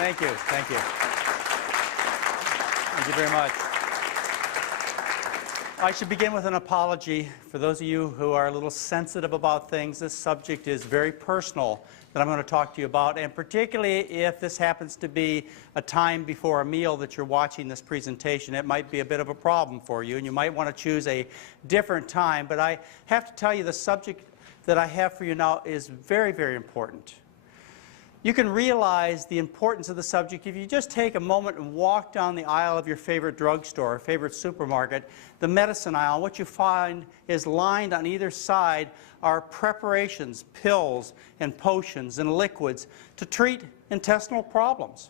Thank you. Thank you. Thank you very much. I should begin with an apology for those of you who are a little sensitive about things. This subject is very personal that I'm going to talk to you about, and particularly if this happens to be a time before a meal that you're watching this presentation, it might be a bit of a problem for you, and you might want to choose a different time. But I have to tell you, the subject that I have for you now is very, very important. You can realize the importance of the subject if you just take a moment and walk down the aisle of your favorite drugstore, favorite supermarket, the medicine aisle. What you find is lined on either side are preparations, pills and potions and liquids to treat intestinal problems.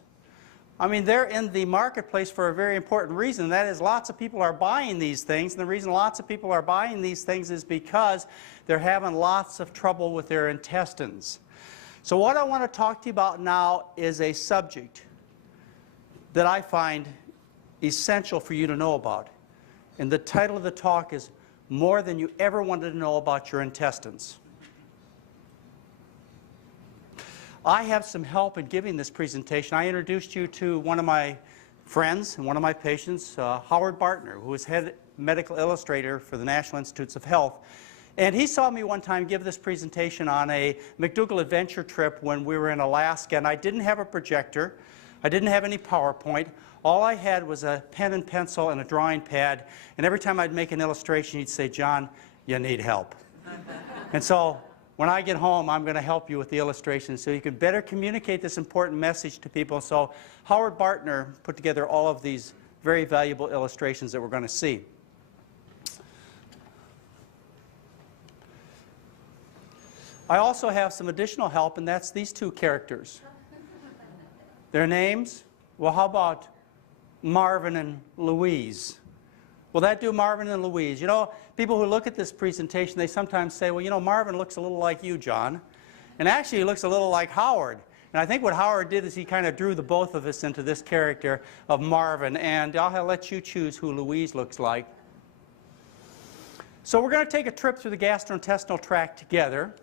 I mean, they're in the marketplace for a very important reason. That is, lots of people are buying these things, and the reason lots of people are buying these things is because they're having lots of trouble with their intestines. So what I want to talk to you about now is a subject that I find essential for you to know about. And the title of the talk is More Than You Ever Wanted to Know About Your Intestines. I have some help in giving this presentation. I introduced you to one of my friends and one of my patients, Howard Bartner, who is head medical illustrator for the National Institutes of Health. And he saw me one time give this presentation on a McDougall adventure trip when we were in Alaska, and I didn't have a projector. I didn't have any PowerPoint. All I had was a pen and pencil and a drawing pad, and every time I'd make an illustration, he'd say, "John, you need help." And so when I get home, I'm going to help you with the illustrations so you can better communicate this important message to people. So Howard Bartner put together all of these very valuable illustrations that we're going to see. I also have some additional help, and that's these two characters. Their names? Well, how about Marvin and Louise? Will that do, Marvin and Louise? You know, people who look at this presentation, they sometimes say, well, you know, Marvin looks a little like you, John. And actually, he looks a little like Howard. And I think what Howard did is he kind of drew the both of us into this character of Marvin. And I'll let you choose who Louise looks like. So we're going to take a trip through the gastrointestinal tract together.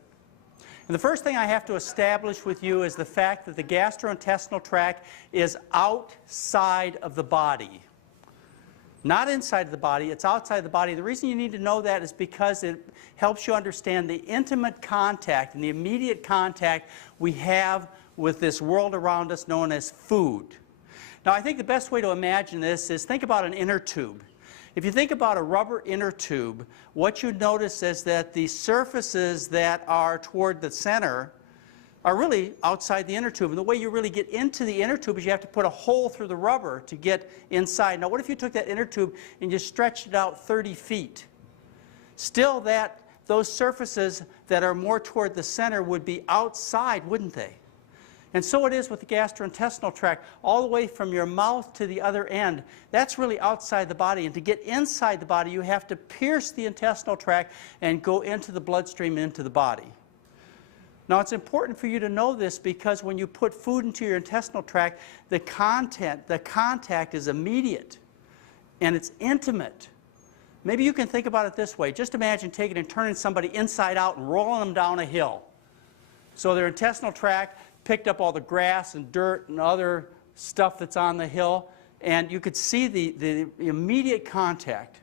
And the first thing I have to establish with you is the fact that the gastrointestinal tract is outside of the body. Not inside the body, it's outside the body. The reason you need to know that is because it helps you understand the intimate contact and the immediate contact we have with this world around us known as food. Now, I think the best way to imagine this is think about an inner tube. If you think about a rubber inner tube, what you notice is that the surfaces that are toward the center are really outside the inner tube. And the way you really get into the inner tube is you have to put a hole through the rubber to get inside. Now, what if you took that inner tube and you stretched it out 30 feet? Still, those surfaces that are more toward the center would be outside, wouldn't they? And so it is with the gastrointestinal tract, all the way from your mouth to the other end. That's really outside the body. And to get inside the body, you have to pierce the intestinal tract and go into the bloodstream, into the body. Now, it's important for you to know this because when you put food into your intestinal tract, the contact is immediate and it's intimate. Maybe you can think about it this way. Just imagine taking and turning somebody inside out and rolling them down a hill. So their intestinal tract picked up all the grass and dirt and other stuff that's on the hill, and you could see the immediate contact.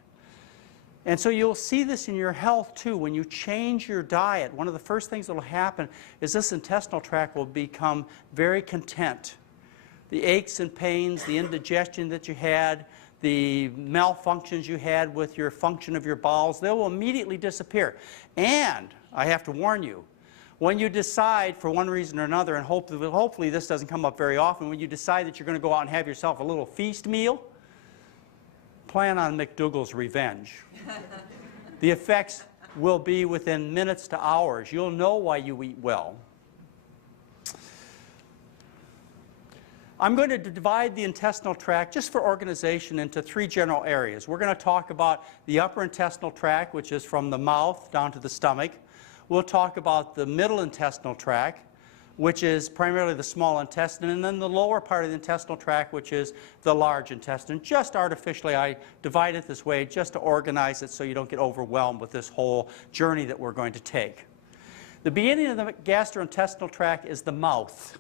And so you'll see this in your health too. When you change your diet, one of the first things that will happen is this intestinal tract will become very content. The aches and pains, the indigestion that you had, the malfunctions you had with your function of your bowels, they will immediately disappear. And I have to warn you, when you decide, for one reason or another, and hopefully this doesn't come up very often, when you decide that you're going to go out and have yourself a little feast meal, plan on McDougall's revenge. The effects will be within minutes to hours. You'll know why you eat well. I'm going to divide the intestinal tract, just for organization, into three general areas. We're going to talk about the upper intestinal tract, which is from the mouth down to the stomach. We'll talk about the middle intestinal tract, which is primarily the small intestine, and then the lower part of the intestinal tract, which is the large intestine. Just artificially, I divide it this way just to organize it so you don't get overwhelmed with this whole journey that we're going to take. The beginning of the gastrointestinal tract is the mouth.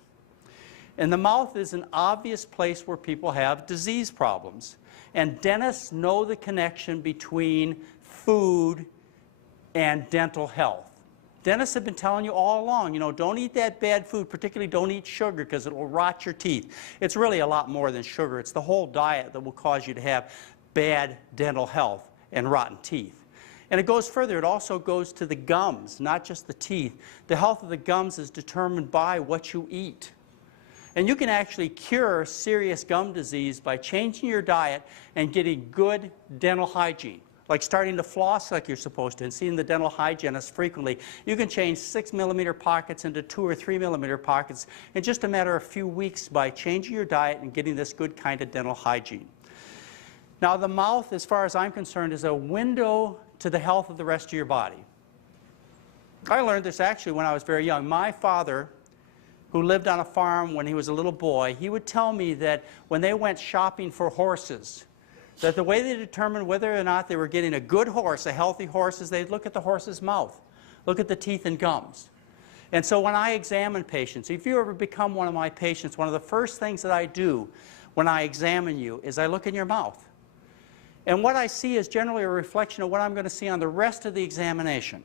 And the mouth is an obvious place where people have disease problems. And dentists know the connection between food and dental health. Dentists have been telling you all along, don't eat that bad food, particularly don't eat sugar because it will rot your teeth. It's really a lot more than sugar. It's the whole diet that will cause you to have bad dental health and rotten teeth. And it goes further. It also goes to the gums, not just the teeth. The health of the gums is determined by what you eat. And you can actually cure serious gum disease by changing your diet and getting good dental hygiene. Like starting to floss like you're supposed to and seeing the dental hygienist frequently. You can change 6mm pockets into 2 or 3mm pockets in just a matter of a few weeks by changing your diet and getting this good kind of dental hygiene. Now the mouth, as far as I'm concerned, is a window to the health of the rest of your body. I learned this actually when I was very young. My father, who lived on a farm when he was a little boy, he would tell me that when they went shopping for horses, that the way they determined whether or not they were getting a good horse, a healthy horse, is they'd look at the horse's mouth, look at the teeth and gums. And so when I examine patients, if you ever become one of my patients, one of the first things that I do when I examine you is I look in your mouth. And what I see is generally a reflection of what I'm going to see on the rest of the examination.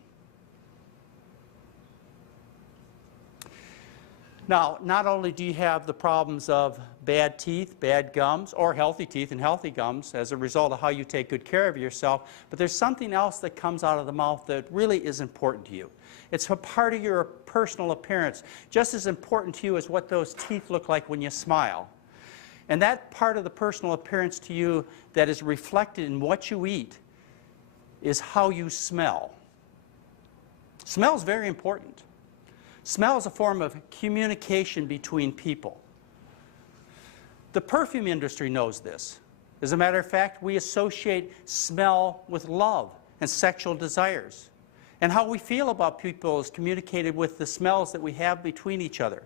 Now, not only do you have the problems of bad teeth, bad gums, or healthy teeth and healthy gums as a result of how you take good care of yourself, but there's something else that comes out of the mouth that really is important to you. It's a part of your personal appearance, just as important to you as what those teeth look like when you smile. And that part of the personal appearance to you that is reflected in what you eat is how you smell. Smell is very important. Smell is a form of communication between people. The perfume industry knows this. As a matter of fact, we associate smell with love and sexual desires. And how we feel about people is communicated with the smells that we have between each other.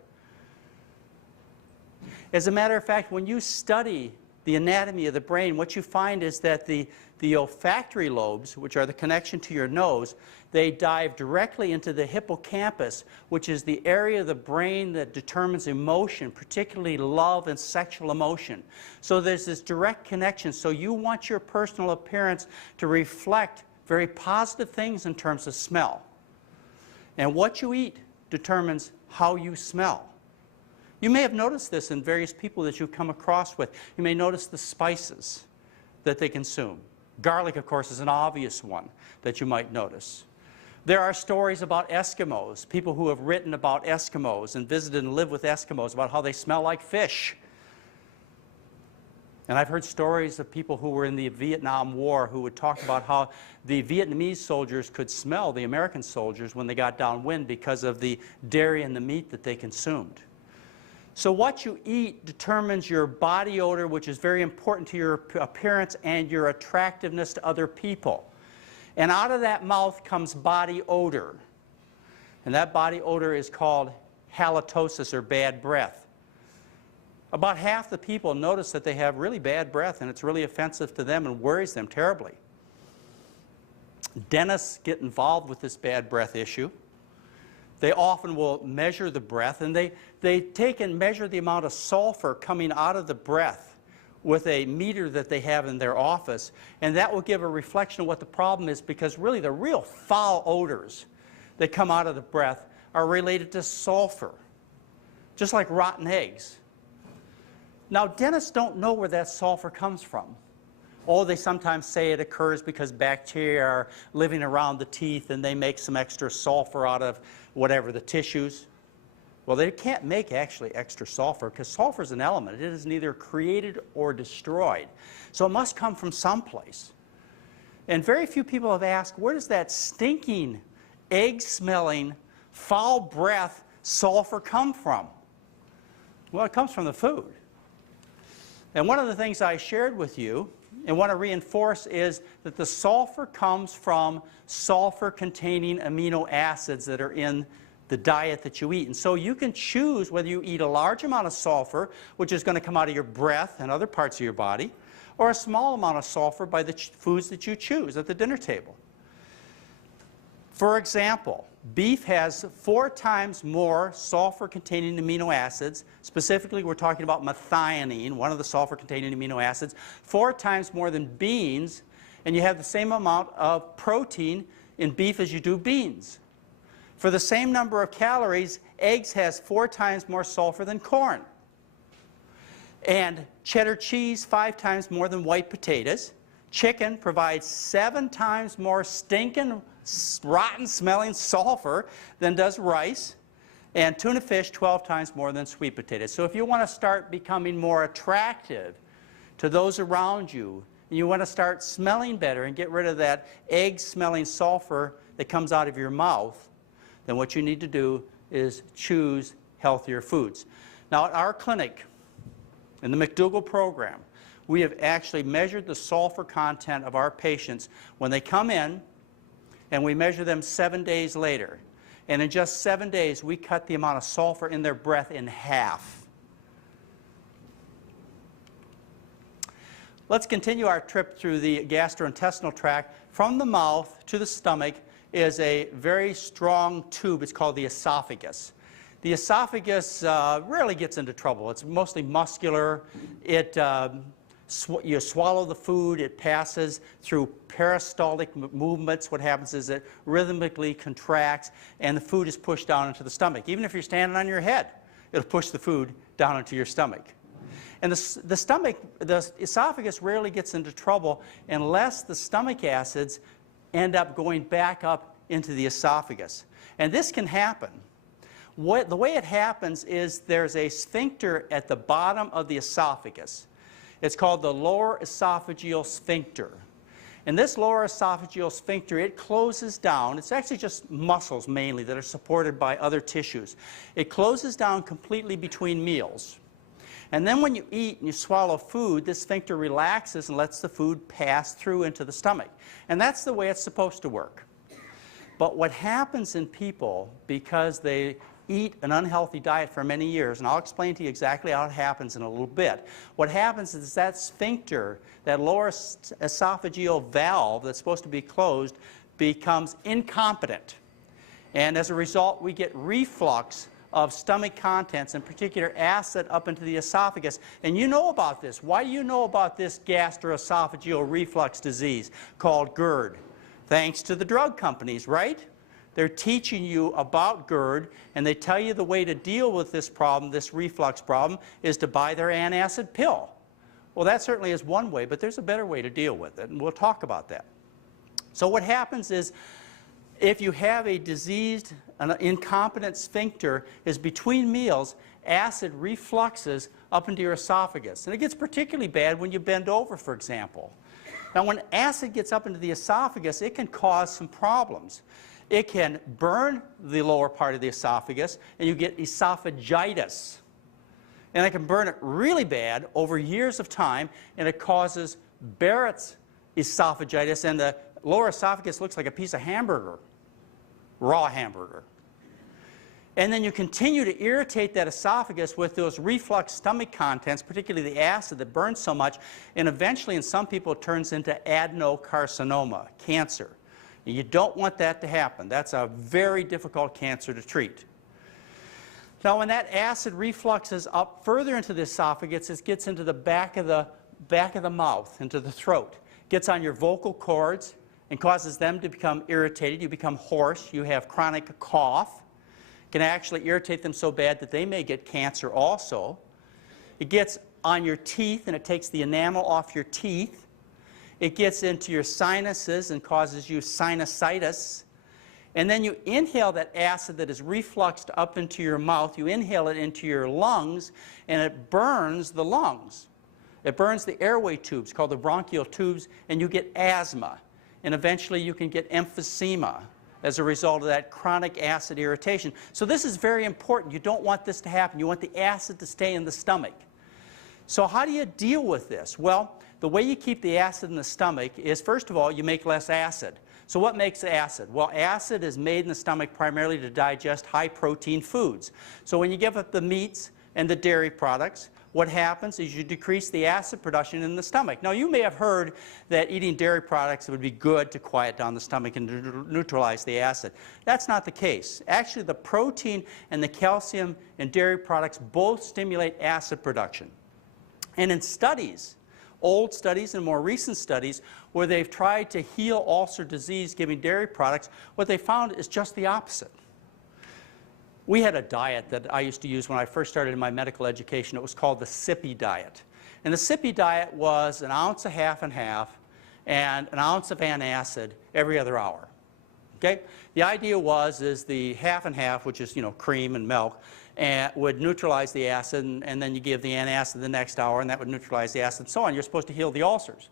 As a matter of fact, when you study the anatomy of the brain, what you find is that the olfactory lobes, which are the connection to your nose, they dive directly into the hippocampus, which is the area of the brain that determines emotion, particularly love and sexual emotion. So there's this direct connection. So you want your personal appearance to reflect very positive things in terms of smell. And what you eat determines how you smell. You may have noticed this in various people that you've come across with. You may notice the spices that they consume. Garlic, of course, is an obvious one that you might notice. There are stories about Eskimos, people who have written about Eskimos and visited and lived with Eskimos about how they smell like fish. And I've heard stories of people who were in the Vietnam War who would talk about how the Vietnamese soldiers could smell the American soldiers when they got downwind because of the dairy and the meat that they consumed. So what you eat determines your body odor, which is very important to your appearance and your attractiveness to other people. And out of that mouth comes body odor. And that body odor is called halitosis, or bad breath. About half the people notice that they have really bad breath, and it's really offensive to them and worries them terribly. Dentists get involved with this bad breath issue. They often will measure the breath, and they take and measure the amount of sulfur coming out of the breath with a meter that they have in their office, and that will give a reflection of what the problem is, because really the real foul odors that come out of the breath are related to sulfur, just like rotten eggs. Now, dentists don't know where that sulfur comes from. Oh, they sometimes say it occurs because bacteria are living around the teeth and they make some extra sulfur out of whatever, the tissues. Well, they can't make actually extra sulfur, because sulfur is an element. It is neither created or destroyed. So it must come from someplace. And very few people have asked, where does that stinking, egg-smelling, foul breath sulfur come from? Well, it comes from the food. And one of the things I shared with you and want to reinforce is that the sulfur comes from sulfur-containing amino acids that are in the diet that you eat. And so you can choose whether you eat a large amount of sulfur, which is going to come out of your breath and other parts of your body, or a small amount of sulfur by the foods that you choose at the dinner table. For example, Beef has 4 times more sulfur-containing amino acids. Specifically, we're talking about methionine, one of the sulfur-containing amino acids, 4 times more than beans, and you have the same amount of protein in beef as you do beans. For the same number of calories, eggs has 4 times more sulfur than corn. And cheddar cheese, 5 times more than white potatoes. Chicken provides 7 times more stinking, rotten smelling sulfur than does rice. And tuna fish 12 times more than sweet potatoes. So if you want to start becoming more attractive to those around you, and you want to start smelling better and get rid of that egg-smelling sulfur that comes out of your mouth, then what you need to do is choose healthier foods. Now at our clinic, in the McDougall program, we have actually measured the sulfur content of our patients when they come in, and we measure them 7 days later. And in just 7 days, we cut the amount of sulfur in their breath in half. Let's continue our trip through the gastrointestinal tract. From the mouth to the stomach is a very strong tube. It's called the esophagus. The esophagus rarely gets into trouble. It's mostly muscular. You swallow the food, it passes through peristaltic movements. What happens is it rhythmically contracts, and the food is pushed down into the stomach. Even if you're standing on your head, it'll push the food down into your stomach. And the esophagus rarely gets into trouble unless the stomach acids end up going back up into the esophagus. And this can happen. The way it happens is there's a sphincter at the bottom of the esophagus. It's called the lower esophageal sphincter. And this lower esophageal sphincter, it closes down. It's actually just muscles mainly that are supported by other tissues. It closes down completely between meals. And then when you eat and you swallow food, this sphincter relaxes and lets the food pass through into the stomach. And that's the way it's supposed to work. But what happens in people, because they eat an unhealthy diet for many years, and I'll explain to you exactly how it happens in a little bit. What happens is that sphincter, that lower esophageal valve that's supposed to be closed, becomes incompetent. And as a result, we get reflux of stomach contents, in particular acid, up into the esophagus. And you know about this. Why do you know about this gastroesophageal reflux disease called GERD? Thanks to the drug companies, right? They're teaching you about GERD, and they tell you the way to deal with this problem, this reflux problem, is to buy their antacid pill. Well, that certainly is one way, but there's a better way to deal with it, and we'll talk about that. So what happens is, if you have a diseased, an incompetent sphincter, is between meals, acid refluxes up into your esophagus. And it gets particularly bad when you bend over, for example. Now, when acid gets up into the esophagus, it can cause some problems. It can burn the lower part of the esophagus, and you get esophagitis. And it can burn it really bad over years of time, and it causes Barrett's esophagitis, and the lower esophagus looks like a piece of hamburger, raw hamburger. And then you continue to irritate that esophagus with those reflux stomach contents, particularly the acid that burns so much, and eventually in some people it turns into adenocarcinoma, cancer. And you don't want that to happen. That's a very difficult cancer to treat. Now when that acid refluxes up further into the esophagus, it gets into the back of the mouth, into the throat. Gets on your vocal cords and causes them to become irritated. You become hoarse. You have chronic cough. Can actually irritate them so bad that they may get cancer also. It gets on your teeth and it takes the enamel off your teeth. It gets into your sinuses and causes you sinusitis. And then you inhale that acid that is refluxed up into your mouth. You inhale it into your lungs, and it burns the lungs. It burns the airway tubes, called the bronchial tubes, and you get asthma. And eventually you can get emphysema as a result of that chronic acid irritation. So this is very important. You don't want this to happen. You want the acid to stay in the stomach. So how do you deal with this? Well, the way you keep the acid in the stomach is, first of all, you make less acid. So what makes acid? Well, acid is made in the stomach primarily to digest high-protein foods. So when you give up the meats and the dairy products, what happens is you decrease the acid production in the stomach. Now, you may have heard that eating dairy products would be good to quiet down the stomach and to neutralize the acid. That's not the case. Actually, the protein and the calcium in dairy products both stimulate acid production. And in studies, old studies and more recent studies, where they've tried to heal ulcer disease giving dairy products, what they found is just the opposite. We had a diet that I used to use when I first started in my medical education. It was called the sippy diet. And the sippy diet was an ounce of half and half and an ounce of antacid every other hour. Okay? The idea is the half and half, which is, cream and milk, would neutralize the acid, and then you give the antacid the next hour, and that would neutralize the acid, and so on. You're supposed to heal the ulcers.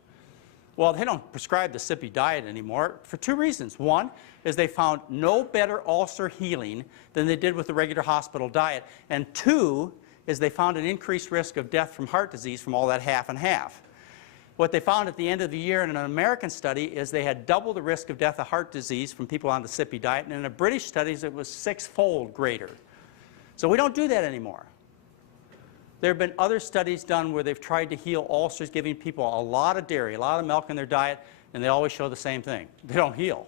Well, they don't prescribe the sippy diet anymore for two reasons. One is they found no better ulcer healing than they did with the regular hospital diet. And two is they found an increased risk of death from heart disease from all that half and half. What they found at the end of the year in an American study is they had double the risk of death of heart disease from people on the sippy diet, and in a British studies it was 6-fold greater. So we don't do that anymore. There have been other studies done where they've tried to heal ulcers, giving people a lot of dairy, a lot of milk in their diet, and they always show the same thing. They don't heal.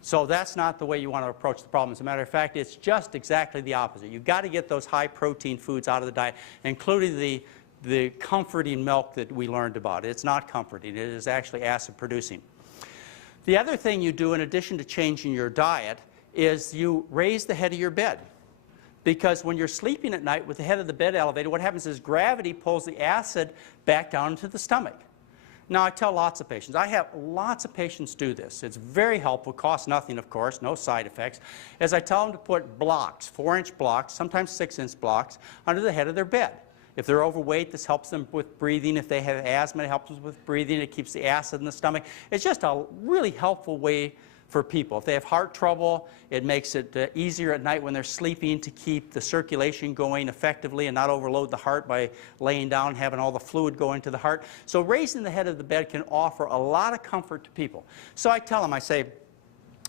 So that's not the way you want to approach the problem. As a matter of fact, it's just exactly the opposite. You've got to get those high-protein foods out of the diet, including the comforting milk that we learned about. It's not comforting. It is actually acid-producing. The other thing you do, in addition to changing your diet, is you raise the head of your bed. Because when you're sleeping at night with the head of the bed elevated, what happens is gravity pulls the acid back down into the stomach. Now, I tell lots of patients, I have lots of patients do this. It's very helpful, costs nothing, of course, no side effects, as I tell them to put blocks, 4-inch blocks, sometimes 6-inch blocks, under the head of their bed. If they're overweight, this helps them with breathing. If they have asthma, it helps them with breathing. It keeps the acid in the stomach. It's just a really helpful way for people. If they have heart trouble, it makes it easier at night when they're sleeping to keep the circulation going effectively and not overload the heart by laying down and having all the fluid go into the heart. So raising the head of the bed can offer a lot of comfort to people. So I tell them, I say,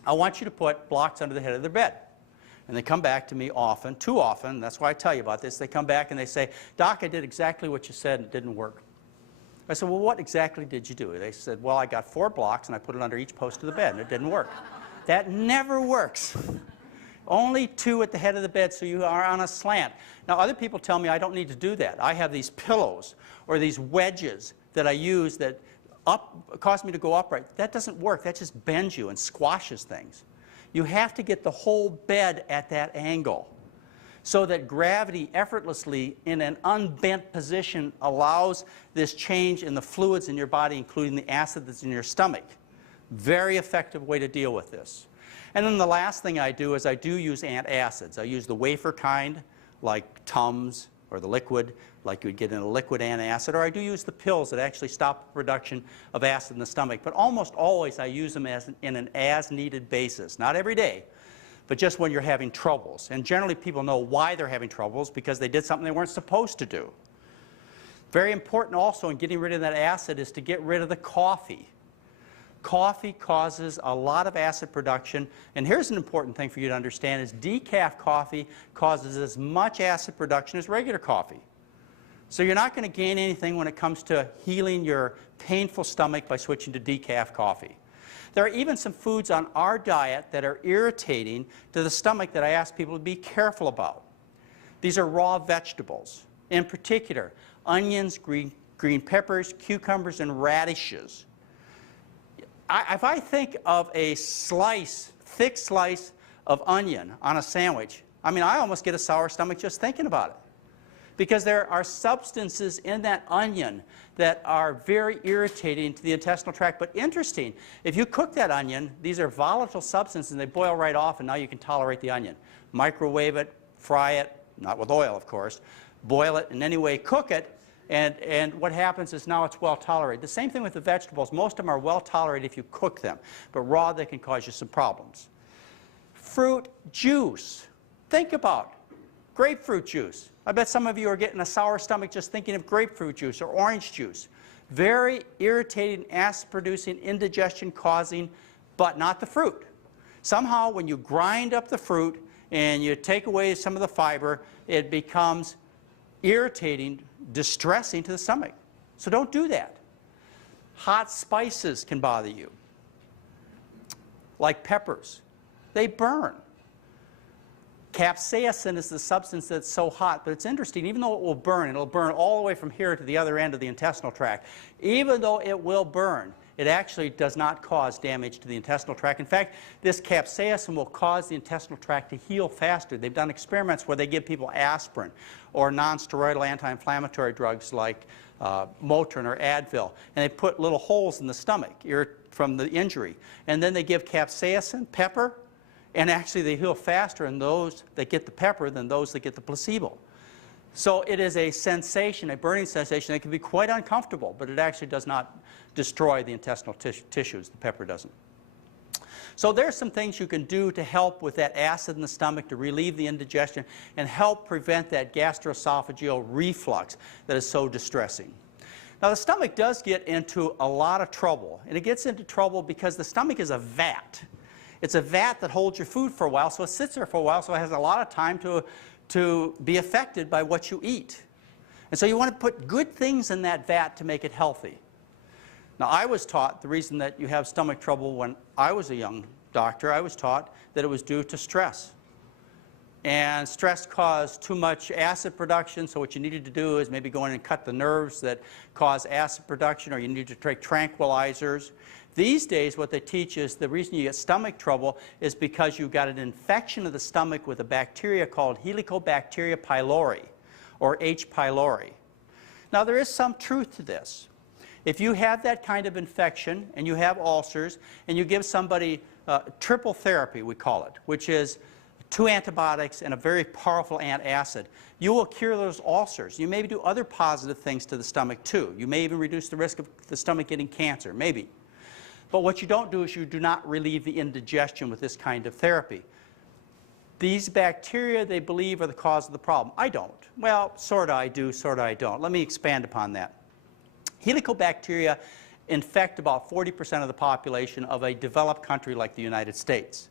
I want you to put blocks under the head of their bed. And they come back to me often, too often, that's why I tell you about this. They come back and they say, Doc, I did exactly what you said and it didn't work. I said, well, what exactly did you do? They said, well, I got 4 blocks and I put it under each post of the bed and it didn't work. That never works. Only 2 at the head of the bed, so you are on a slant. Now, other people tell me I don't need to do that. I have these pillows or these wedges that I use that cause me to go upright. That doesn't work. That just bends you and squashes things. You have to get the whole bed at that angle, so that gravity effortlessly in an unbent position allows this change in the fluids in your body, including the acid that's in your stomach. Very effective way to deal with this. And then the last thing I do is I do use antacids. I use the wafer kind, like Tums, or the liquid, like you would get in a liquid antacid, or I do use the pills that actually stop the production of acid in the stomach. But almost always I use them in an as-needed basis. Not every day, but just when you're having troubles. And generally people know why they're having troubles, because they did something they weren't supposed to do. Very important also in getting rid of that acid is to get rid of the coffee. Coffee causes a lot of acid production, and here's an important thing for you to understand is decaf coffee causes as much acid production as regular coffee. So you're not going to gain anything when it comes to healing your painful stomach by switching to decaf coffee. There are even some foods on our diet that are irritating to the stomach that I ask people to be careful about. These are raw vegetables. In particular, onions, green peppers, cucumbers, and radishes. If I think of a thick slice of onion on a sandwich, I mean, I almost get a sour stomach just thinking about it. Because there are substances in that onion that are very irritating to the intestinal tract. But interesting, if you cook that onion, these are volatile substances and they boil right off, and now you can tolerate the onion. Microwave it, fry it, not with oil of course, boil it in any way, cook it, and what happens is now it's well tolerated. The same thing with the vegetables. Most of them are well tolerated if you cook them, but raw they can cause you some problems. Fruit juice. Think about grapefruit juice. I bet some of you are getting a sour stomach just thinking of grapefruit juice or orange juice. Very irritating, acid-producing, indigestion-causing, but not the fruit. Somehow when you grind up the fruit and you take away some of the fiber, it becomes irritating, distressing to the stomach. So don't do that. Hot spices can bother you, like peppers. They burn. Capsaicin is the substance that's so hot, but it's interesting, even though it will burn, it'll burn all the way from here to the other end of the intestinal tract. Even though it will burn, it actually does not cause damage to the intestinal tract. In fact, this capsaicin will cause the intestinal tract to heal faster. They've done experiments where they give people aspirin or non-steroidal anti-inflammatory drugs like Motrin or Advil, and they put little holes in the stomach from the injury. And then they give capsaicin, pepper, and actually they heal faster in those that get the pepper than those that get the placebo. So it is a sensation, a burning sensation that can be quite uncomfortable, but it actually does not destroy the intestinal tissues. The pepper doesn't. So there's some things you can do to help with that acid in the stomach, to relieve the indigestion and help prevent that gastroesophageal reflux that is so distressing. Now the stomach does get into a lot of trouble, and it gets into trouble because the stomach is a vat. It's a vat that holds your food for a while, so it sits there for a while, so it has a lot of time to be affected by what you eat. And so you want to put good things in that vat to make it healthy. Now I was taught the reason that you have stomach trouble when I was a young doctor, I was taught that it was due to stress. And stress caused too much acid production, so what you needed to do is maybe go in and cut the nerves that cause acid production, or you need to take tranquilizers. These days what they teach is the reason you get stomach trouble is because you've got an infection of the stomach with a bacteria called Helicobacter pylori, or H. pylori. Now there is some truth to this. If you have that kind of infection and you have ulcers and you give somebody triple therapy, we call it, which is 2 antibiotics and a very powerful antacid, you will cure those ulcers. You maybe do other positive things to the stomach too. You may even reduce the risk of the stomach getting cancer, maybe. But what you don't do is you do not relieve the indigestion with this kind of therapy. These bacteria, they believe, are the cause of the problem. I don't. Well, sort of I do, sort of I don't. Let me expand upon that. Helicobacteria infect about 40% of the population of a developed country like the United States.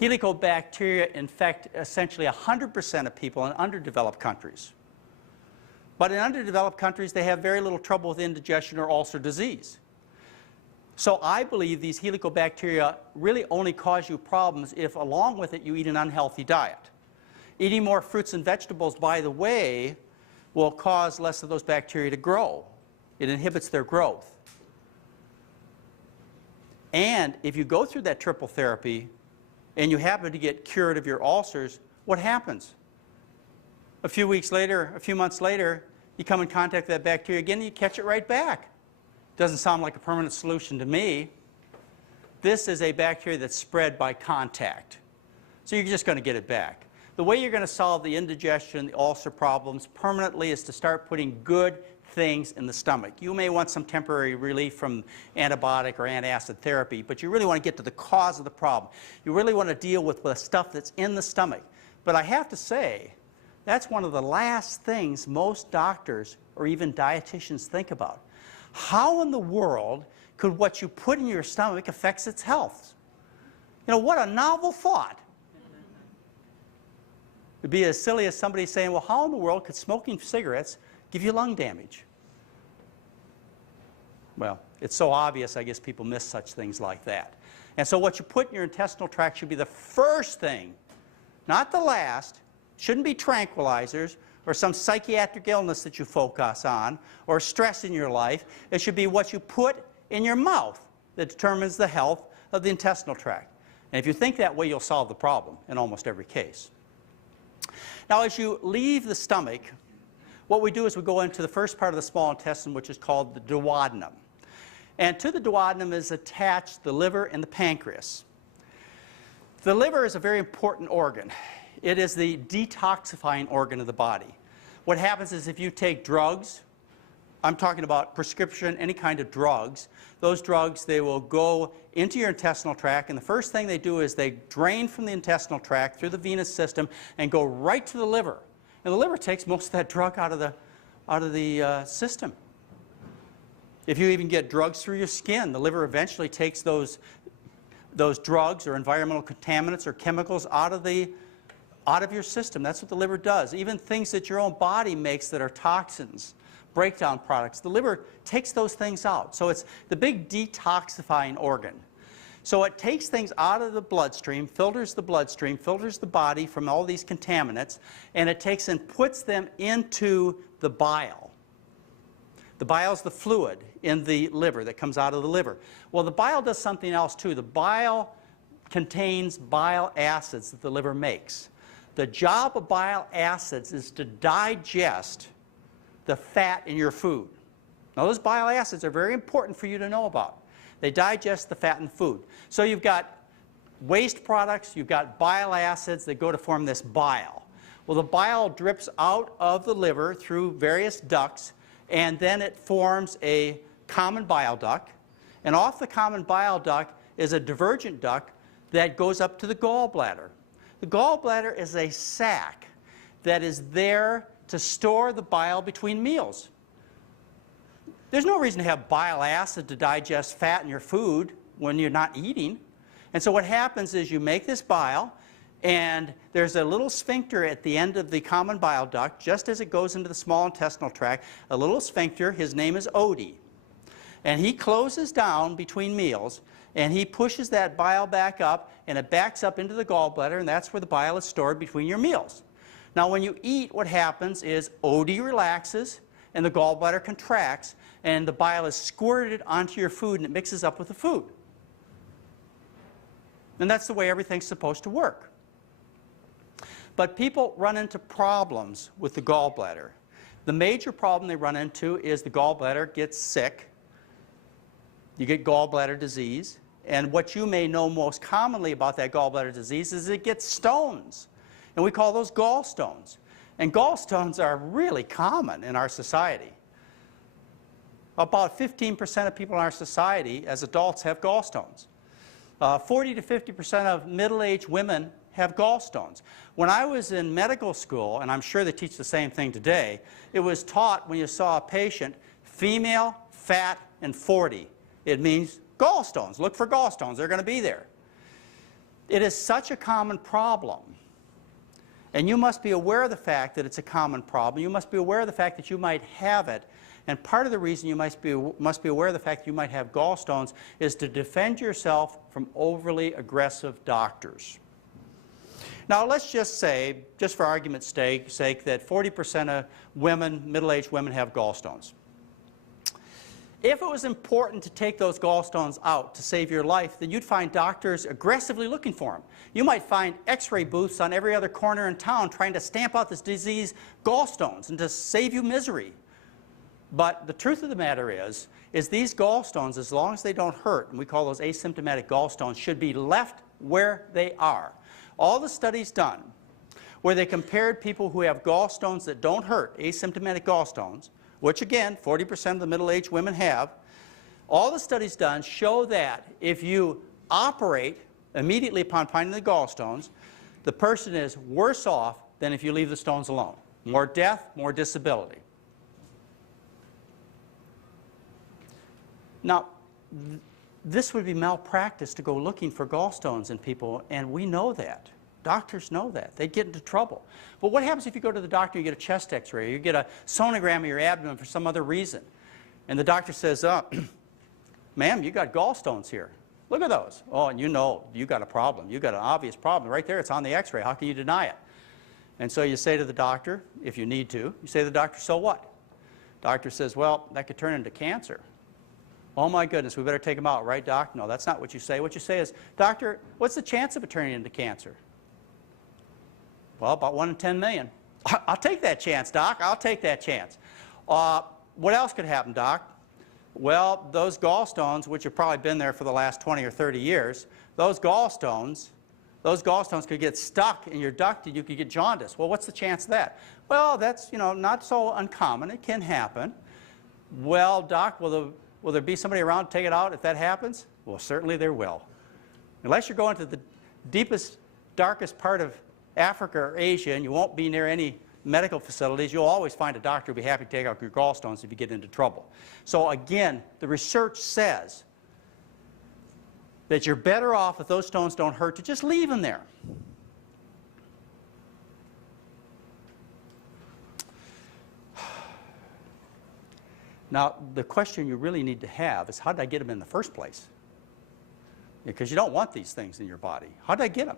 Helicobacteria infect essentially 100% of people in underdeveloped countries. But in underdeveloped countries, they have very little trouble with indigestion or ulcer disease. So I believe these helicobacteria really only cause you problems if, along with it, you eat an unhealthy diet. Eating more fruits and vegetables, by the way, will cause less of those bacteria to grow. It inhibits their growth. And if you go through that triple therapy and you happen to get cured of your ulcers, what happens? A few weeks later, a few months later, you come in contact with that bacteria again and you catch it right back. Doesn't sound like a permanent solution to me. This is a bacteria that's spread by contact. So you're just going to get it back. The way you're going to solve the indigestion, the ulcer problems permanently is to start putting good things in the stomach. You may want some temporary relief from antibiotic or antacid therapy, but you really want to get to the cause of the problem. You really want to deal with the stuff that's in the stomach. But I have to say, that's one of the last things most doctors or even dietitians think about. How in the world could what you put in your stomach affect its health? You know, what a novel thought. It'd be as silly as somebody saying, well, how in the world could smoking cigarettes give you lung damage? Well, it's so obvious, I guess people miss such things like that. And so what you put in your intestinal tract should be the first thing, not the last. Shouldn't be tranquilizers or some psychiatric illness that you focus on or stress in your life. It should be what you put in your mouth that determines the health of the intestinal tract. And if you think that way, you'll solve the problem in almost every case. Now, as you leave the stomach, what we do is we go into the first part of the small intestine, which is called the duodenum. And to the duodenum is attached the liver and the pancreas. The liver is a very important organ. It is the detoxifying organ of the body. What happens is if you take drugs, I'm talking about prescription, any kind of drugs, those drugs, they will go into your intestinal tract, and the first thing they do is they drain from the intestinal tract through the venous system and go right to the liver. And the liver takes most of that drug out of the system. If you even get drugs through your skin, the liver eventually takes those drugs or environmental contaminants or chemicals out of the out of your system. That's what the liver does. Even things that your own body makes that are toxins, breakdown products, the liver takes those things out. So it's the big detoxifying organ. So it takes things out of the bloodstream, filters the body from all these contaminants, and it takes and puts them into the bile. The bile is the fluid in the liver that comes out of the liver. Well, the bile does something else too. The bile contains bile acids that the liver makes. The job of bile acids is to digest the fat in your food. Now, those bile acids are very important for you to know about. They digest the fat in food. So you've got waste products, you've got bile acids that go to form this bile. Well, the bile drips out of the liver through various ducts, and then it forms a common bile duct. And off the common bile duct is a divergent duct that goes up to the gallbladder. The gallbladder is a sac that is there to store the bile between meals. There's no reason to have bile acid to digest fat in your food when you're not eating. And so what happens is you make this bile, and there's a little sphincter at the end of the common bile duct, just as it goes into the small intestinal tract, a little sphincter. His name is Odie. And he closes down between meals, and he pushes that bile back up, and it backs up into the gallbladder, and that's where the bile is stored between your meals. Now, when you eat, what happens is Odie relaxes, and the gallbladder contracts, and the bile is squirted onto your food, and it mixes up with the food. And that's the way everything's supposed to work. But people run into problems with the gallbladder. The major problem they run into is the gallbladder gets sick. You get gallbladder disease. And what you may know most commonly about that gallbladder disease is it gets stones. And we call those gallstones. And gallstones are really common in our society. About 15% of people in our society as adults have gallstones. 40 to 50% of middle-aged women have gallstones. When I was in medical school, and I'm sure they teach the same thing today, it was taught when you saw a patient, female, fat, and 40. It means gallstones. Look for gallstones. They're going to be there. It is such a common problem. And you must be aware of the fact that it's a common problem. You must be aware of the fact that you might have it. And part of the reason you must be aware of the fact that you might have gallstones is to defend yourself from overly aggressive doctors. Now, let's just say, just for argument's sake, that 40% of women, middle-aged women, have gallstones. If it was important to take those gallstones out to save your life, then you'd find doctors aggressively looking for them. You might find x-ray booths on every other corner in town trying to stamp out this disease, gallstones, and to save you misery. But the truth of the matter is these gallstones, as long as they don't hurt, and we call those asymptomatic gallstones, should be left where they are. All the studies done where they compared people who have gallstones that don't hurt, asymptomatic gallstones, which again 40% of the middle-aged women have, all the studies done show that if you operate immediately upon finding the gallstones, the person is worse off than if you leave the stones alone. More death, more disability. Now, this would be malpractice to go looking for gallstones in people, and we know that. Doctors know that. They'd get into trouble. But what happens if you go to the doctor, you get a chest x-ray, or you get a sonogram of your abdomen for some other reason, and the doctor says, ma'am, you got gallstones here. Look at those. Oh, and you know you got a problem. You got an obvious problem. Right there, it's on the x-ray. How can you deny it? And so you say to the doctor, if you need to, you say to the doctor, so what? Doctor says, well, that could turn into cancer. Oh my goodness, we better take them out, right, doc? No, that's not what you say. What you say is, doctor, what's the chance of it turning into cancer? Well, about 1 in 10 million. I'll take that chance, doc. I'll take that chance. What else could happen, doc? Well, those gallstones, which have probably been there for the last 20 or 30 years, those gallstones could get stuck in your duct and you could get jaundice. Well, what's the chance of that? Well, that's, not so uncommon. It can happen. Well, doc, will there be somebody around to take it out if that happens? Well, certainly there will. Unless you're going to the deepest, darkest part of Africa or Asia and you won't be near any medical facilities, you'll always find a doctor who'll be happy to take out your gallstones if you get into trouble. So again, the research says that you're better off if those stones don't hurt to just leave them there. Now, the question you really need to have is, how did I get them in the first place? Because you don't want these things in your body. How did I get them?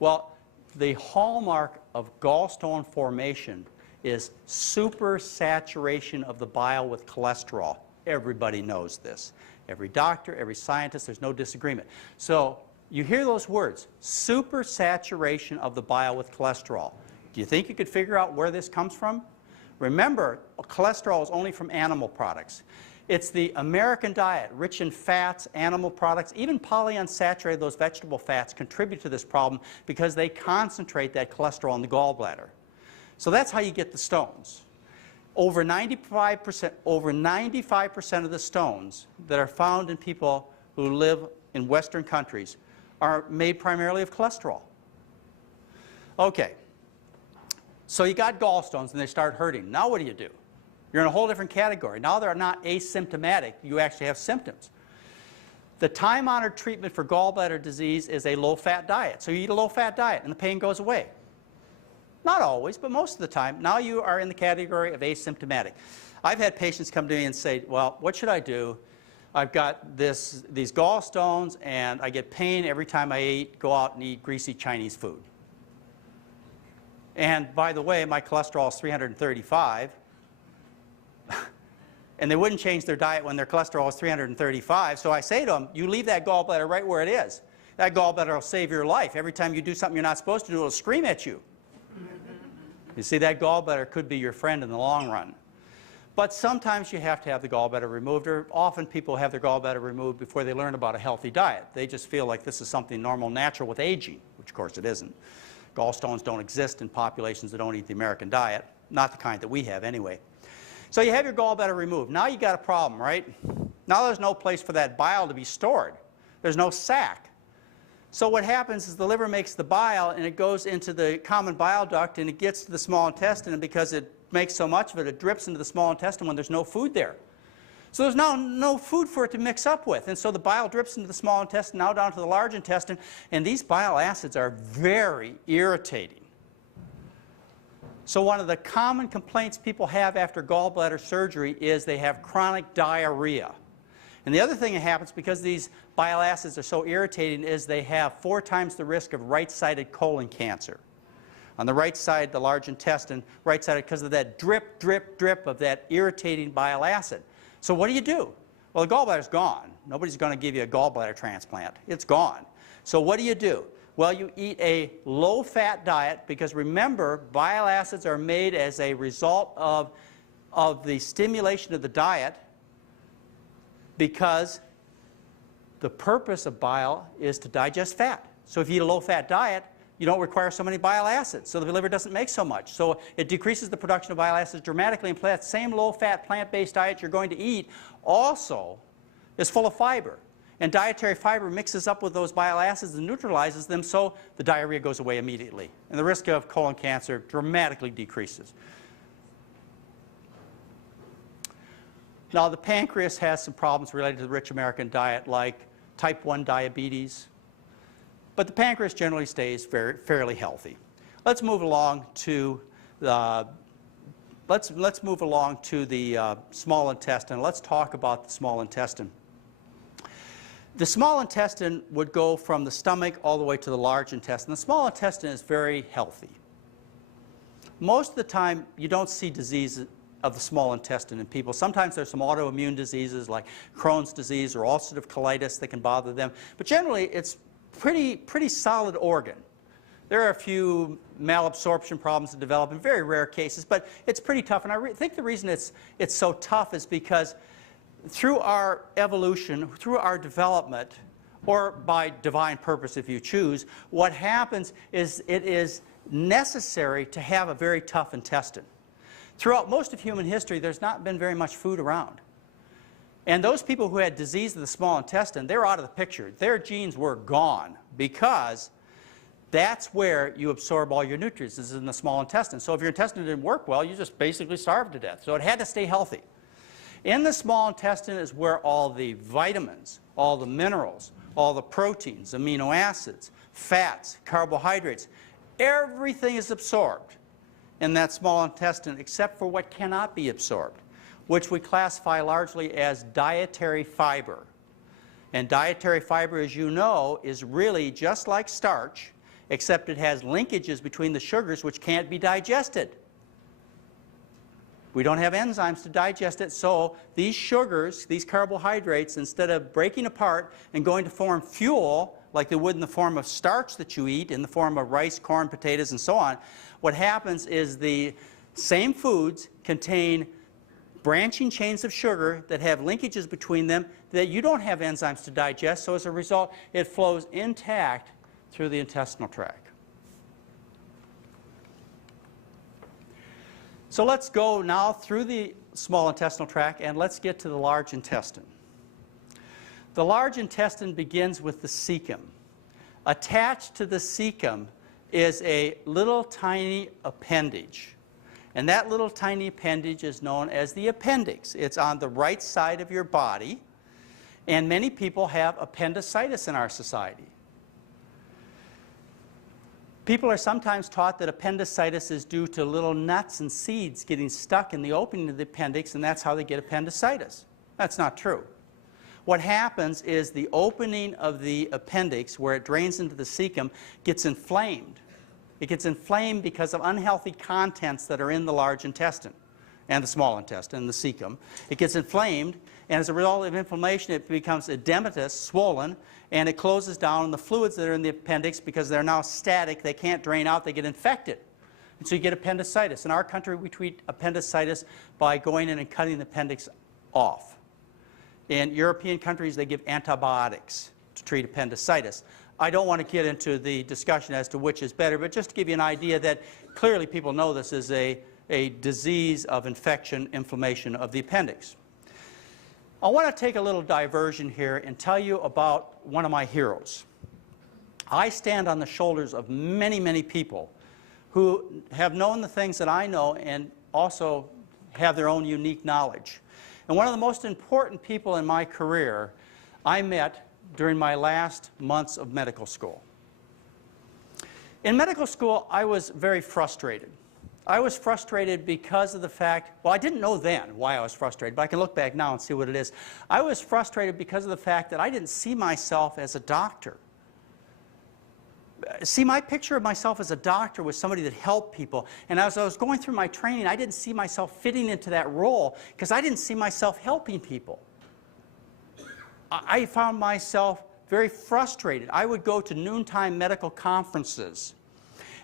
Well, the hallmark of gallstone formation is supersaturation of the bile with cholesterol. Everybody knows this. Every doctor, every scientist, there's no disagreement. So you hear those words, supersaturation of the bile with cholesterol. Do you think you could figure out where this comes from? Remember, cholesterol is only from animal products. It's the American diet, rich in fats, animal products, even polyunsaturated, those vegetable fats, contribute to this problem because they concentrate that cholesterol in the gallbladder. So that's how you get the stones. Over 95% of the stones that are found in people who live in Western countries are made primarily of cholesterol. Okay, so you got gallstones and they start hurting. Now what do? You're in a whole different category. Now they're not asymptomatic, you actually have symptoms. The time-honored treatment for gallbladder disease is a low-fat diet. So you eat a low-fat diet and the pain goes away. Not always, but most of the time. Now you are in the category of asymptomatic. I've had patients come to me and say, well, what should I do? I've got these gallstones and I get pain every time I go out and eat greasy Chinese food. And by the way, my cholesterol is 335. And they wouldn't change their diet when their cholesterol is 335. So I say to them, you leave that gallbladder right where it is. That gallbladder will save your life. Every time you do something you're not supposed to do, it'll scream at you. You see, that gallbladder could be your friend in the long run. But sometimes you have to have the gallbladder removed, or often people have their gallbladder removed before they learn about a healthy diet. They just feel like this is something normal, natural with aging, which of course it isn't. Gallstones don't exist in populations that don't eat the American diet, not the kind that we have anyway. So you have your gallbladder removed. Now you got a problem, right? Now there's no place for that bile to be stored. There's no sac. So what happens is the liver makes the bile and it goes into the common bile duct and it gets to the small intestine, and because it makes so much of it, it drips into the small intestine when there's no food there. So there's now no food for it to mix up with, and so the bile drips into the small intestine, now down to the large intestine, and these bile acids are very irritating. So one of the common complaints people have after gallbladder surgery is they have chronic diarrhea. And the other thing that happens because these bile acids are so irritating is they have 4 times the risk of right-sided colon cancer. On the right side, the large intestine, right-sided, because of that drip, drip, drip of that irritating bile acid. So what do? Well, the gallbladder's gone. Nobody's going to give you a gallbladder transplant. It's gone. So what do? Well, you eat a low-fat diet because remember, bile acids are made as a result of the stimulation of the diet, because the purpose of bile is to digest fat. So if you eat a low-fat diet, you don't require so many bile acids, so the liver doesn't make so much. So it decreases the production of bile acids dramatically, and that same low-fat plant-based diet you're going to eat also is full of fiber. And dietary fiber mixes up with those bile acids and neutralizes them, so the diarrhea goes away immediately. And the risk of colon cancer dramatically decreases. Now, the pancreas has some problems related to the rich American diet, like type 1 diabetes. But the pancreas generally stays fairly healthy. Let's move along to the small intestine. Let's talk about the small intestine. The small intestine would go from the stomach all the way to the large intestine. The small intestine is very healthy. Most of the time, you don't see disease of the small intestine in people. Sometimes there's some autoimmune diseases like Crohn's disease or ulcerative colitis that can bother them. But generally, it's pretty solid organ. There are a few malabsorption problems that develop in very rare cases, but it's pretty tough. And I think the reason it's so tough is because through our evolution, through our development, or by divine purpose if you choose, what happens is it is necessary to have a very tough intestine. Throughout most of human history, there's not been very much food around. And those people who had disease of the small intestine, they're out of the picture. Their genes were gone because that's where you absorb all your nutrients, is in the small intestine. So if your intestine didn't work well, you just basically starved to death. So it had to stay healthy. In the small intestine is where all the vitamins, all the minerals, all the proteins, amino acids, fats, carbohydrates, everything is absorbed in that small intestine except for what cannot be absorbed. which we classify largely as dietary fiber. And dietary fiber, as you know, is really just like starch, except it has linkages between the sugars which can't be digested. We don't have enzymes to digest it, so these sugars, these carbohydrates, instead of breaking apart and going to form fuel, like they would in the form of starch that you eat, in the form of rice, corn, potatoes, and so on, what happens is the same foods contain branching chains of sugar that have linkages between them that you don't have enzymes to digest, so as a result, it flows intact through the intestinal tract. So let's go now through the small intestinal tract and let's get to the large intestine. The large intestine begins with the cecum. Attached to the cecum is a little tiny appendage. And that little tiny appendage is known as the appendix. It's on the right side of your body. And many people have appendicitis in our society. People are sometimes taught that appendicitis is due to little nuts and seeds getting stuck in the opening of the appendix, and that's how they get appendicitis. That's not true. What happens is the opening of the appendix, where it drains into the cecum, gets inflamed. It gets inflamed because of unhealthy contents that are in the large intestine and the small intestine, the cecum. It gets inflamed, and as a result of inflammation, it becomes edematous, swollen, and it closes down on the fluids that are in the appendix because they're now static. They can't drain out. They get infected. And so you get appendicitis. In our country, we treat appendicitis by going in and cutting the appendix off. In European countries, they give antibiotics to treat appendicitis. I don't want to get into the discussion as to which is better, but just to give you an idea that clearly people know this is a disease of infection, inflammation of the appendix. I want to take a little diversion here and tell you about one of my heroes. I stand on the shoulders of many, many people who have known the things that I know and also have their own unique knowledge. And one of the most important people in my career I met during my last months of medical school. In medical school, I was very frustrated. I was frustrated because of the fact, well, I didn't know then why I was frustrated, but I can look back now and see what it is. I was frustrated because of the fact that I didn't see myself as a doctor. See, my picture of myself as a doctor was somebody that helped people. And as I was going through my training, I didn't see myself fitting into that role because I didn't see myself helping people. I found myself very frustrated. I would go to noontime medical conferences,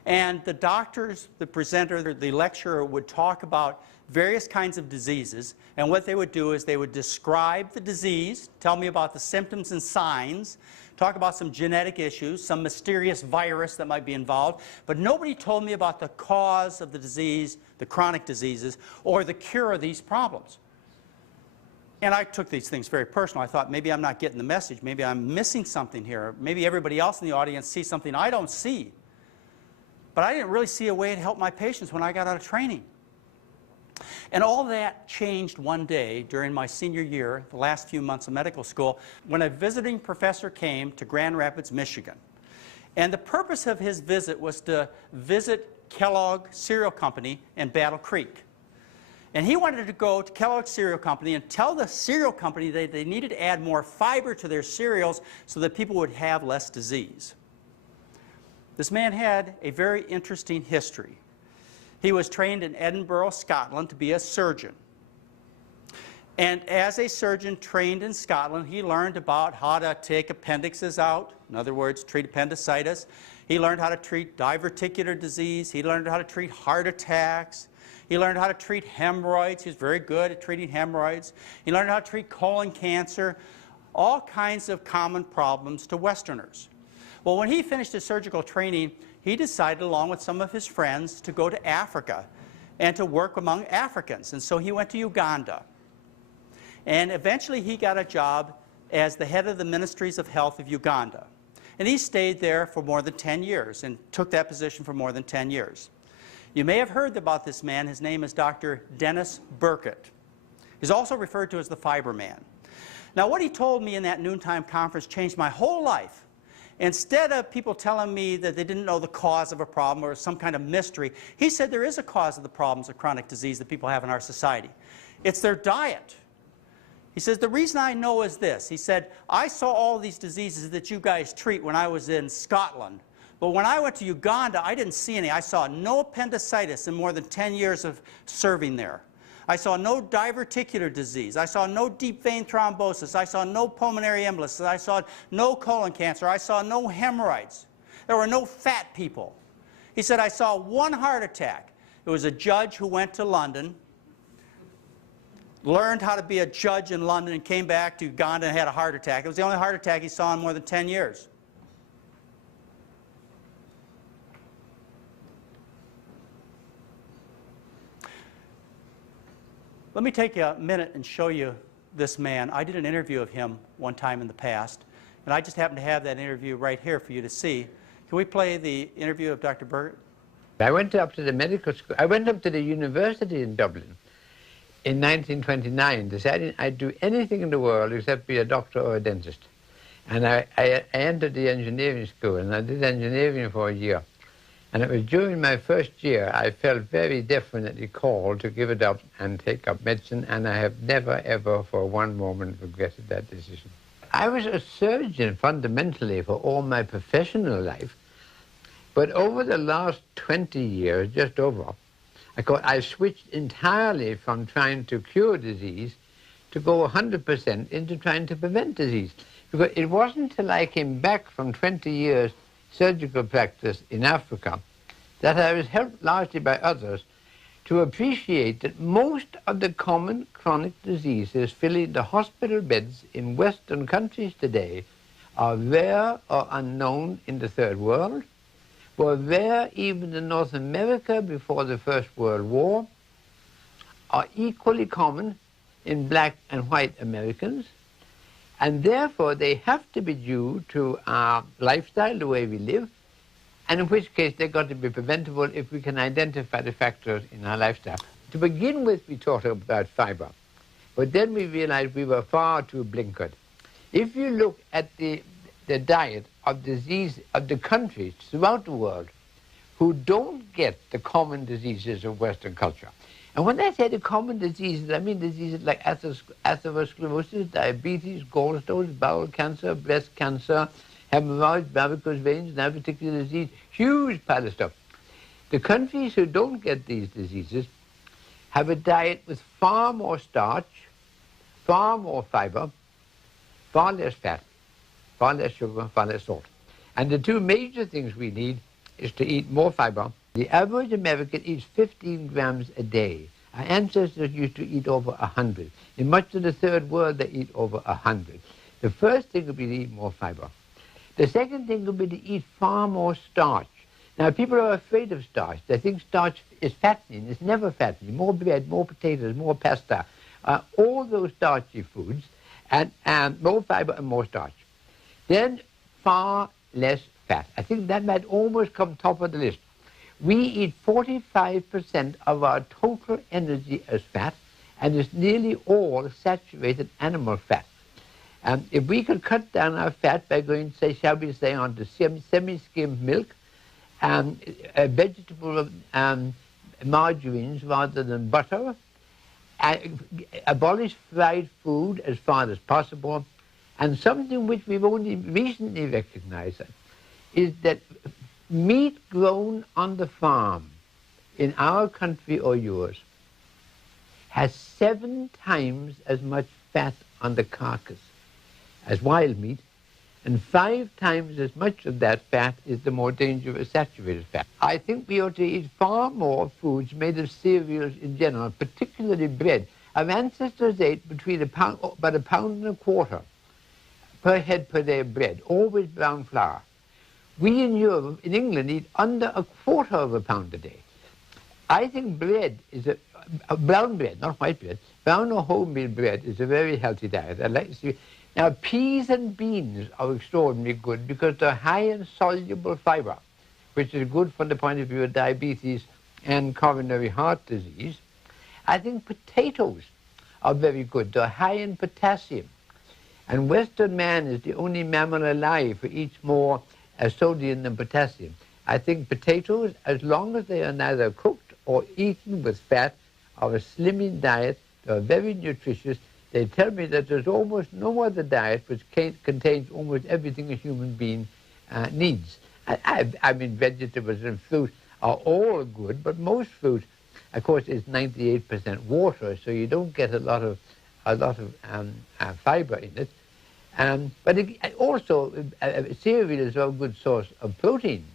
and the doctors, the presenter, the lecturer would talk about various kinds of diseases, and what they would do is they would describe the disease, tell me about the symptoms and signs, talk about some genetic issues, some mysterious virus that might be involved, but nobody told me about the cause of the disease, the chronic diseases, or the cure of these problems. And I took these things very personal. I thought, maybe I'm not getting the message. Maybe I'm missing something here. Maybe everybody else in the audience sees something I don't see. But I didn't really see a way to help my patients when I got out of training. And all that changed one day during my senior year, the last few months of medical school, when a visiting professor came to Grand Rapids, Michigan. And the purpose of his visit was to visit Kellogg Cereal Company in Battle Creek. And he wanted to go to Kellogg Cereal Company and tell the cereal company that they needed to add more fiber to their cereals so that people would have less disease. This man had a very interesting history. He was trained in Edinburgh, Scotland, to be a surgeon. And as a surgeon trained in Scotland, he learned about how to take appendixes out, in other words, treat appendicitis. He learned how to treat diverticular disease. He learned how to treat heart attacks. He learned how to treat hemorrhoids. He was very good at treating hemorrhoids. He learned how to treat colon cancer, all kinds of common problems to Westerners. Well, when he finished his surgical training, he decided, along with some of his friends, to go to Africa and to work among Africans. And so he went to Uganda. And eventually he got a job as the head of the Ministries of Health of Uganda. And he stayed there for more than 10 years and took that position for more than 10 years. You may have heard about this man. His name is Dr. Dennis Burkitt. He's also referred to as the Fiber Man. Now, what he told me in that noontime conference changed my whole life. instead of people telling me that they didn't know the cause of a problem or some kind of mystery, he said there is a cause of the problems of chronic disease that people have in our society. It's their diet. He says, the reason I know is this. He said, I saw all these diseases that you guys treat when I was in Scotland. But when I went to Uganda, I didn't see any. I saw no appendicitis in more than 10 years of serving there. I saw no diverticular disease. I saw no deep vein thrombosis. I saw no pulmonary embolism. I saw no colon cancer. I saw no hemorrhoids. There were no fat people. He said, I saw one heart attack. It was a judge who went to London, learned how to be a judge in London, and came back to Uganda and had a heart attack. It was the only heart attack he saw in more than 10 years. Let me take a minute and show you this man. I did an interview of him one time in the past, and I just happen to have that interview right here for you to see. Can we play the interview of Dr. Burgett? I went up to the medical school. I went up to the university in Dublin in 1929, deciding I'd do anything in the world except be a doctor or a dentist. And I entered the engineering school, and I did engineering for a year. And it was during my first year I felt very definitely called to give it up and take up medicine, and I have never, ever for one moment regretted that decision. I was a surgeon fundamentally for all my professional life, but over the last 20 years, just over, I switched entirely from trying to cure disease to go 100% into trying to prevent disease. Because it wasn't until I came back from 20 years surgical practice in Africa that I was helped largely by others to appreciate that most of the common chronic diseases filling the hospital beds in Western countries today are rare or unknown in the Third World, were rare even in North America before the First World War, are equally common in black and white Americans, and therefore they have to be due to our lifestyle, the way we live, and in which case they've got to be preventable if we can identify the factors in our lifestyle. To begin with, we talked about fiber, but then we realized we were far too blinkered. If you look at the diet of disease of the countries throughout the world who don't get the common diseases of Western culture. And when I say the common diseases, I mean diseases like atherosclerosis, diabetes, gallstones, bowel cancer, breast cancer, hemorrhoids, varicose veins, diverticular disease, huge pile of stuff. The countries who don't get these diseases have a diet with far more starch, far more fiber, far less fat, far less sugar, far less salt. And the two major things we need is to eat more fiber. The average American eats 15 grams a day. Our ancestors used to eat over 100. In much of the Third World, they eat over 100. The first thing would be to eat more fiber. The second thing would be to eat far more starch. Now, people are afraid of starch. They think starch is fattening. It's never fattening. More bread, more potatoes, more pasta, all those starchy foods, and more fiber and more starch. Then far less fat. I think that might almost come top of the list. We eat 45% of our total energy as fat, and it's nearly all saturated animal fat. If we could cut down our fat by going, say, shall we say, on to semi-skimmed milk, vegetable margarines rather than butter, abolish fried food as far as possible, and something which we've only recently recognized is that meat grown on the farm in our country or yours has 7 times as much fat on the carcass as wild meat, and 5 times as much of that fat is the more dangerous saturated fat. I think we ought to eat far more foods made of cereals in general, particularly bread. Our ancestors ate between about a pound and a quarter per head per day of bread, always brown flour. We in Europe, in England, eat under a quarter of a pound a day. I think bread is brown bread, not white bread, brown or wholemeal bread is a very healthy diet. I'd like to see. Now, peas and beans are extraordinarily good because they're high in soluble fiber, which is good from the point of view of diabetes and coronary heart disease. I think potatoes are very good. They're high in potassium. And Western man is the only mammal alive who eats more sodium than potassium. I think potatoes, as long as they are neither cooked or eaten with fat, are a slimming diet. They are very nutritious. They tell me that there's almost no other diet which contains almost everything a human being needs. I mean, vegetables and fruit are all good, but most fruit, of course, is 98% water, so you don't get a lot of fiber in it. But also, cereal is a good source of protein.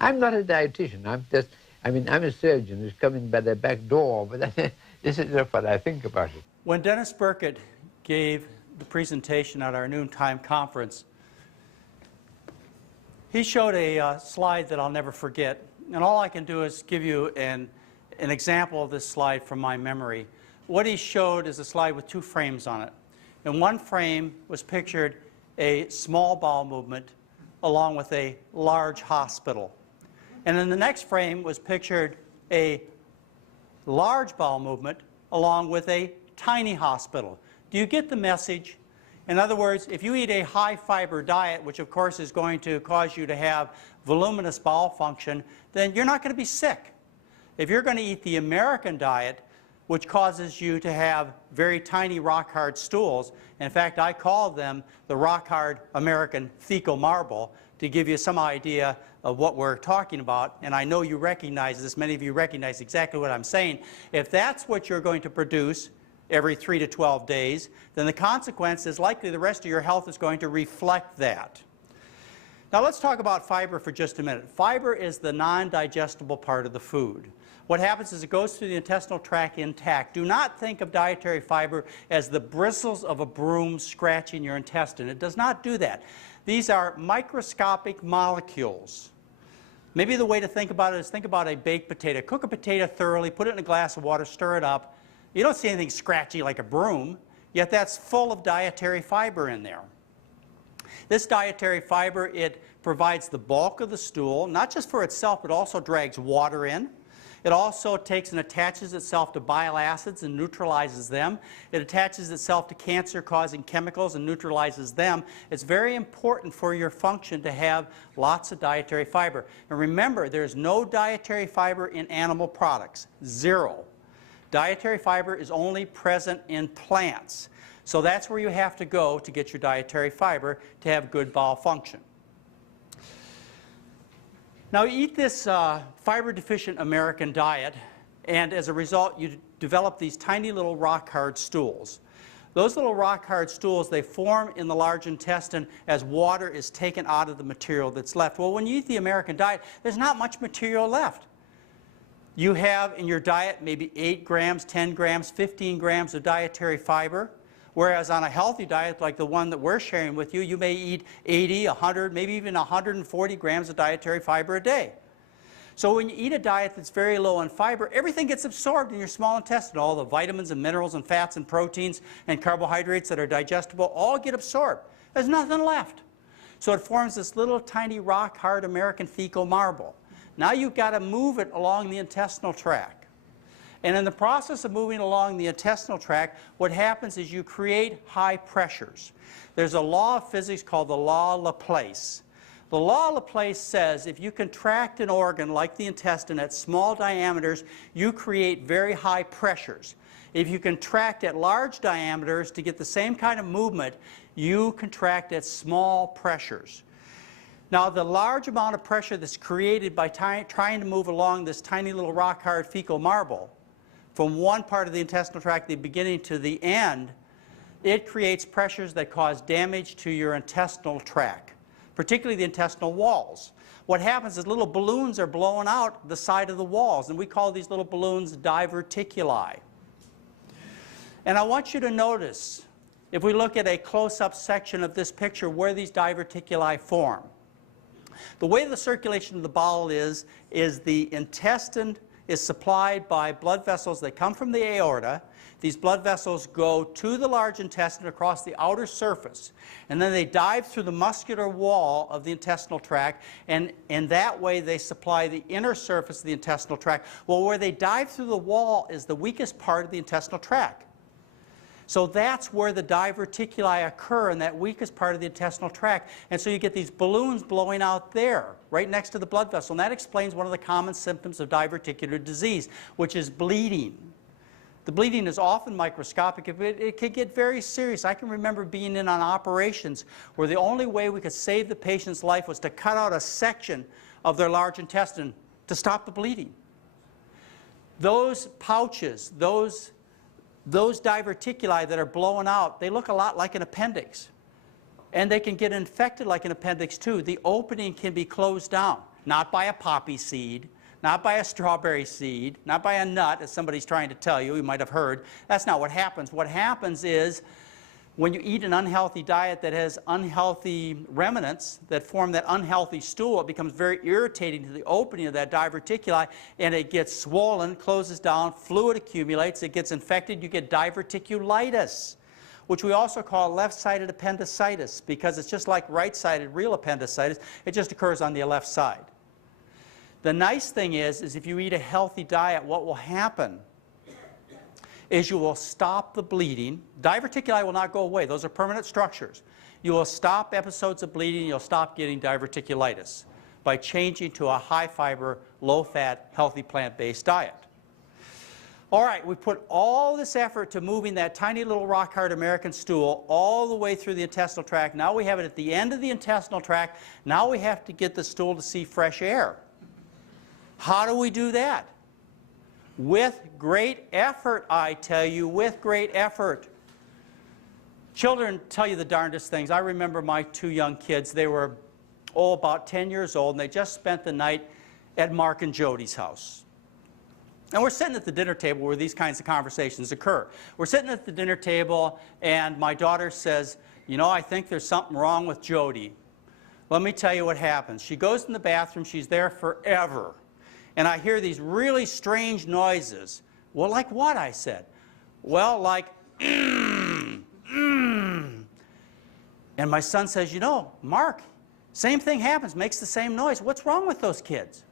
I'm not a dietitian. I'm a surgeon who's coming by the back door, but this is just what I think about it. When Dennis Burkett gave the presentation at our noontime conference, he showed a slide that I'll never forget. And all I can do is give you an example of this slide from my memory. What he showed is a slide with two frames on it. In one frame was pictured a small bowel movement along with a large hospital. And in the next frame was pictured a large bowel movement along with a tiny hospital. Do you get the message? In other words, if you eat a high fiber diet, which of course is going to cause you to have voluminous bowel function, then you're not going to be sick. If you're going to eat the American diet, which causes you to have very tiny rock-hard stools, in fact, I call them the rock-hard American fecal marble to give you some idea of what we're talking about, and I know you recognize this, many of you recognize exactly what I'm saying. If that's what you're going to produce every 3 to 12 days, then the consequence is likely the rest of your health is going to reflect that. Now let's talk about fiber for just a minute. Fiber is the non-digestible part of the food. What happens is it goes through the intestinal tract intact. Do not think of dietary fiber as the bristles of a broom scratching your intestine. It does not do that. These are microscopic molecules. Maybe the way to think about it is think about a baked potato. Cook a potato thoroughly, put it in a glass of water, stir it up. You don't see anything scratchy like a broom, yet that's full of dietary fiber in there. This dietary fiber, it provides the bulk of the stool, not just for itself, but also drags water in. It also takes and attaches itself to bile acids and neutralizes them. It attaches itself to cancer-causing chemicals and neutralizes them. It's very important for your function to have lots of dietary fiber. And remember, there's no dietary fiber in animal products. Zero. Dietary fiber is only present in plants. So that's where you have to go to get your dietary fiber to have good bowel function. Now you eat this fiber-deficient American diet, and as a result you develop these tiny little rock-hard stools. Those little rock-hard stools, they form in the large intestine as water is taken out of the material that's left. Well, when you eat the American diet, there's not much material left. You have in your diet maybe 8 grams, 10 grams, 15 grams of dietary fiber. Whereas on a healthy diet like the one that we're sharing with you, you may eat 80, 100, maybe even 140 grams of dietary fiber a day. So when you eat a diet that's very low in fiber, everything gets absorbed in your small intestine. All the vitamins and minerals and fats and proteins and carbohydrates that are digestible all get absorbed. There's nothing left. So it forms this little tiny rock-hard American fecal marble. Now you've got to move it along the intestinal tract. And in the process of moving along the intestinal tract, what happens is you create high pressures. There's a law of physics called the law of Laplace. The law of Laplace says if you contract an organ like the intestine at small diameters, you create very high pressures. If you contract at large diameters to get the same kind of movement, you contract at small pressures. Now, the large amount of pressure that's created by trying to move along this tiny little rock-hard fecal marble, from one part of the intestinal tract, the beginning to the end, it creates pressures that cause damage to your intestinal tract, particularly the intestinal walls. What happens is little balloons are blown out the side of the walls, and we call these little balloons diverticuli. And I want you to notice, if we look at a close-up section of this picture, where these diverticuli form. The way the circulation of the bowel is the intestine is supplied by blood vessels that come from the aorta. These blood vessels go to the large intestine across the outer surface, and then they dive through the muscular wall of the intestinal tract, and in that way they supply the inner surface of the intestinal tract. Well, where they dive through the wall is the weakest part of the intestinal tract. So that's where the diverticuli occur in that weakest part of the intestinal tract. And so you get these balloons blowing out there, right next to the blood vessel. And that explains one of the common symptoms of diverticular disease, which is bleeding. The bleeding is often microscopic. It can get very serious. I can remember being in on operations where the only way we could save the patient's life was to cut out a section of their large intestine to stop the bleeding. Those pouches, those diverticuli that are blowing out, they look a lot like an appendix. And they can get infected like an appendix too. The opening can be closed down, not by a poppy seed, not by a strawberry seed, not by a nut, as somebody's trying to tell you, you might have heard. That's not what happens. What happens is when you eat an unhealthy diet that has unhealthy remnants that form that unhealthy stool, it becomes very irritating to the opening of that diverticuli, and it gets swollen, closes down, fluid accumulates, it gets infected, you get diverticulitis, which we also call left-sided appendicitis, because it's just like right-sided real appendicitis, it just occurs on the left side. The nice thing is if you eat a healthy diet, what will happen is you will stop the bleeding. Diverticuli will not go away. Those are permanent structures. You will stop episodes of bleeding. You'll stop getting diverticulitis by changing to a high-fiber, low-fat, healthy plant-based diet. All right, we put all this effort to moving that tiny little rock-hard American stool all the way through the intestinal tract. Now we have it at the end of the intestinal tract. Now we have to get the stool to see fresh air. How do we do that? With great effort, I tell you, with great effort. Children tell you the darndest things. I remember my two young kids, they were about 10 years old, and they just spent the night at Mark and Jody's house. And we're sitting at the dinner table where these kinds of conversations occur. We're sitting at the dinner table, and my daughter says, you know, I think there's something wrong with Jody. Let me tell you what happens. She goes in the bathroom, she's there forever. And I hear these really strange noises. Well, like what? I said. Well, like, And my son says, you know, Mark, same thing happens, makes the same noise. What's wrong with those kids?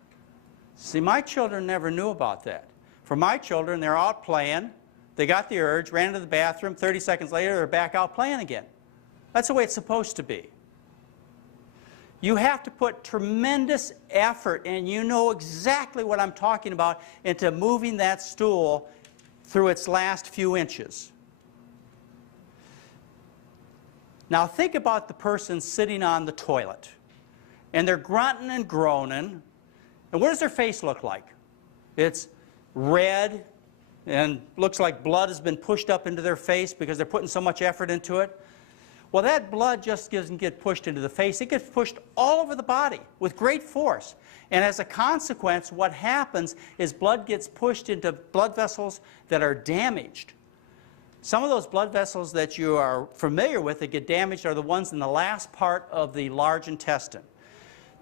See, my children never knew about that. For my children, they're out playing. They got the urge, ran into the bathroom. 30 seconds later, they're back out playing again. That's the way it's supposed to be. You have to put tremendous effort, and you know exactly what I'm talking about, into moving that stool through its last few inches. Now think about the person sitting on the toilet, and they're grunting and groaning, and what does their face look like? It's red, and looks like blood has been pushed up into their face because they're putting so much effort into it. Well, that blood just doesn't get pushed into the face. It gets pushed all over the body with great force. And as a consequence, what happens is blood gets pushed into blood vessels that are damaged. Some of those blood vessels that you are familiar with that get damaged are the ones in the last part of the large intestine.